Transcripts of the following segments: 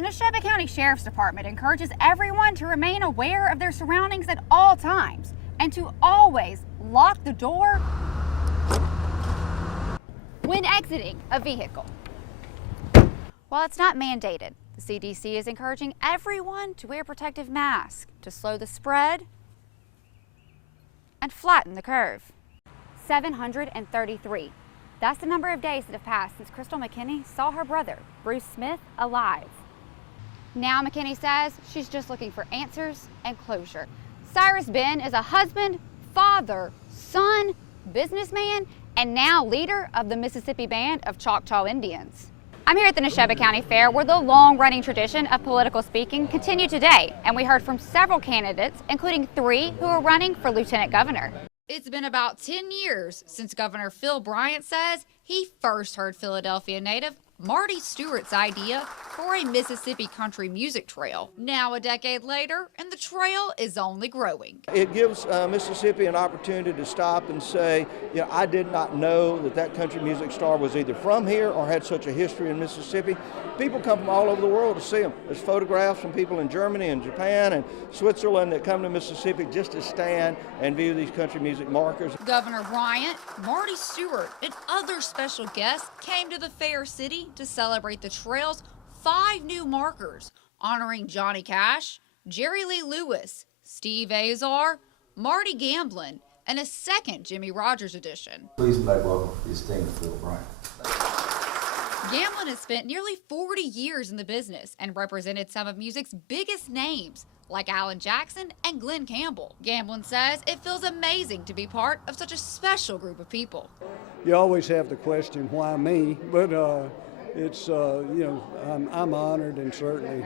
The Neshoba County Sheriff's Department encourages everyone to remain aware of their surroundings at all times and to always lock the door when exiting a vehicle. While it's not mandated, the CDC is encouraging everyone to wear protective masks to slow the spread and flatten the curve. 733. That's the number of days that have passed since Crystal McKinney saw her brother, Bruce Smith, alive. Now McKinney says she's just looking for answers and closure. Cyrus Ben is a husband, father, son, businessman, and now leader of the Mississippi Band of Choctaw Indians. I'm here at the Neshoba County Fair, where the long-running tradition of political speaking continued today, and we heard from several candidates, including 3 who are running for lieutenant governor. It's been about 10 years since Governor Phil Bryant says he first heard Philadelphia native Marty Stewart's idea for a Mississippi country music trail. Now a decade later, and the trail is only growing. It gives Mississippi an opportunity to stop and say, you know, I did not know that country music star was either from here or had such a history in Mississippi. People come from all over the world to see them. There's photographs from people in Germany and Japan and Switzerland that come to Mississippi just to stand and view these country music markers. Governor Bryant, Marty Stewart, and other special guests came to the Fair City to celebrate the trail's 5 new markers, honoring Johnny Cash, Jerry Lee Lewis, Steve Azar, Marty Gamblin, and a second Jimmy Rogers edition. Please make welcome the esteemed Phil Bryant. Gamblin has spent nearly 40 years in the business and represented some of music's biggest names, like Alan Jackson and Glenn Campbell. Gamblin says it feels amazing to be part of such a special group of people. You always have the question, why me? But it's, you know, I'm honored and certainly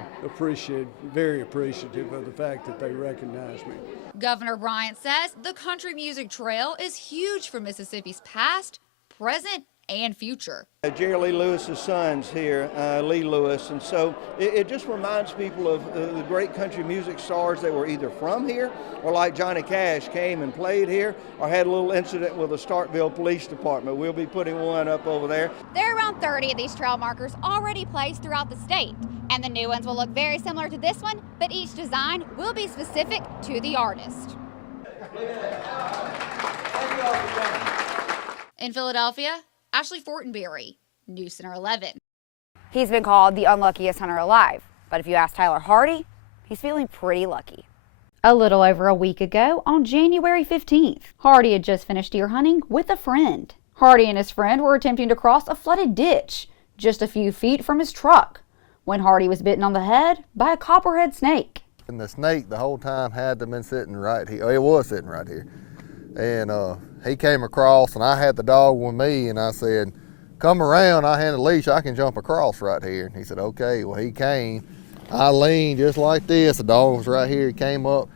very appreciative of the fact that they recognize me. Governor Bryant says the country music trail is huge for Mississippi's past, present, and future. Jerry Lee Lewis's son's here, Lee Lewis, and so it just reminds people of the great country music stars that were either from here or, like Johnny Cash, came and played here or had a little incident with the Starkville Police Department. We'll be putting one up over there. There are around 30 of these trail markers already placed throughout the state, and the new ones will look very similar to this one, but each design will be specific to the artist. In Philadelphia, Ashleigh Fortenberry, News Center 11. He's been called the unluckiest hunter alive, but if you ask Tyler Hardy, he's feeling pretty lucky. A little over a week ago, on January 15th, Hardy had just finished deer hunting with a friend. Hardy and his friend were attempting to cross a flooded ditch just a few feet from his truck when Hardy was bitten on the head by a copperhead snake. And the snake the whole time had to been sitting right here. Oh, it was sitting right here. And he came across, and I had the dog with me, and I said, come around, I had a leash, I can jump across right here. And he said, okay. Well, he came. I leaned just like this. The dog was right here. He came up.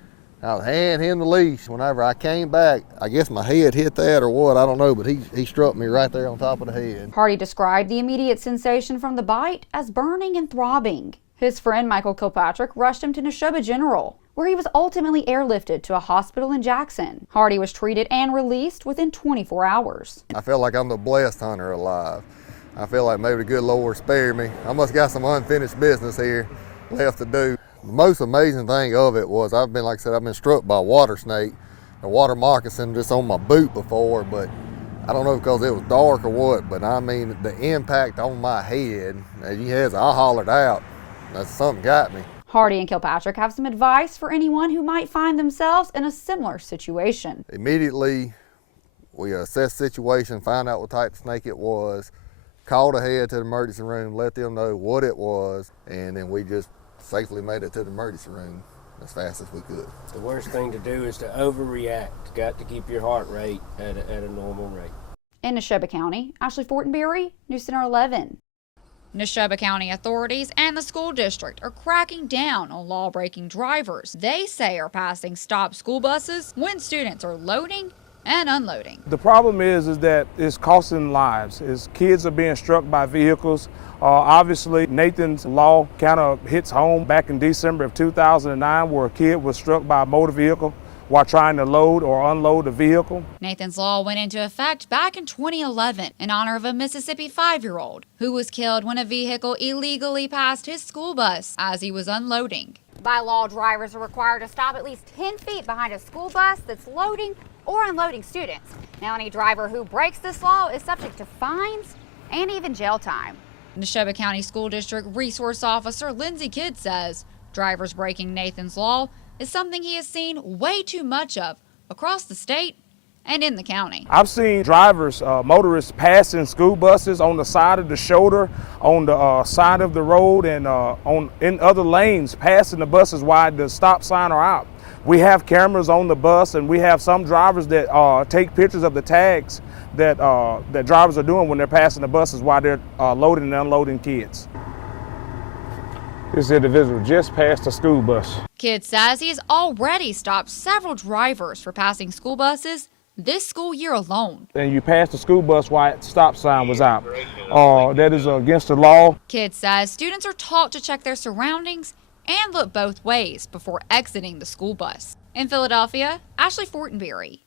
I was handing him the leash. Whenever I came back, I guess my head hit that or what, I don't know, but he struck me right there on top of the head. Hardy described the immediate sensation from the bite as burning and throbbing. His friend Michael Kilpatrick rushed him to Neshoba General, where he was ultimately airlifted to a hospital in Jackson. Hardy was treated and released within 24 hours. I feel like I'm the blessed hunter alive. I feel like maybe the good Lord spared me. I must got some unfinished business here left to do. The most amazing thing of it was I've been struck by a water snake, a water moccasin just on my boot before, but I don't know because it was dark or what, but I mean the impact on my head, I hollered out. That's something got me. Hardy and Kilpatrick have some advice for anyone who might find themselves in a similar situation. Immediately, we assess the situation, find out what type of snake it was, called ahead to the emergency room, let them know what it was, and then we just safely made it to the emergency room as fast as we could. The worst thing to do is to overreact. Got to keep your heart rate at a normal rate. In Neshoba County, Ashleigh Fortenberry, News Center 11. Neshoba County authorities and the school district are cracking down on law-breaking drivers they say are passing stop school buses when students are loading and unloading. The problem is that it's costing lives. Kids are being struck by vehicles. Obviously, Nathan's law kind of hits home back in December of 2009 where a kid was struck by a motor vehicle while trying to load or unload a vehicle. Nathan's Law went into effect back in 2011 in honor of a Mississippi 5-year-old who was killed when a vehicle illegally passed his school bus as he was unloading. By law, drivers are required to stop at least 10 feet behind a school bus that's loading or unloading students. Now, any driver who breaks this law is subject to fines and even jail time. Neshoba County School District Resource Officer Lindsey Kidd says drivers breaking Nathan's Law is something he has seen way too much of across the state and in the county. I've seen drivers, motorists passing school buses on the side of the shoulder, on the side of the road, and in other lanes, passing the buses while the stop sign are out. We have cameras on the bus, and we have some drivers that take pictures of the tags that drivers are doing when they're passing the buses while they're loading and unloading kids. This individual just passed a school bus. Kidd says he has already stopped several drivers for passing school buses this school year alone. And you passed the school bus while the stop sign was out. That is against the law. Kidd says students are taught to check their surroundings and look both ways before exiting the school bus. In Philadelphia, Ashleigh Fortenberry,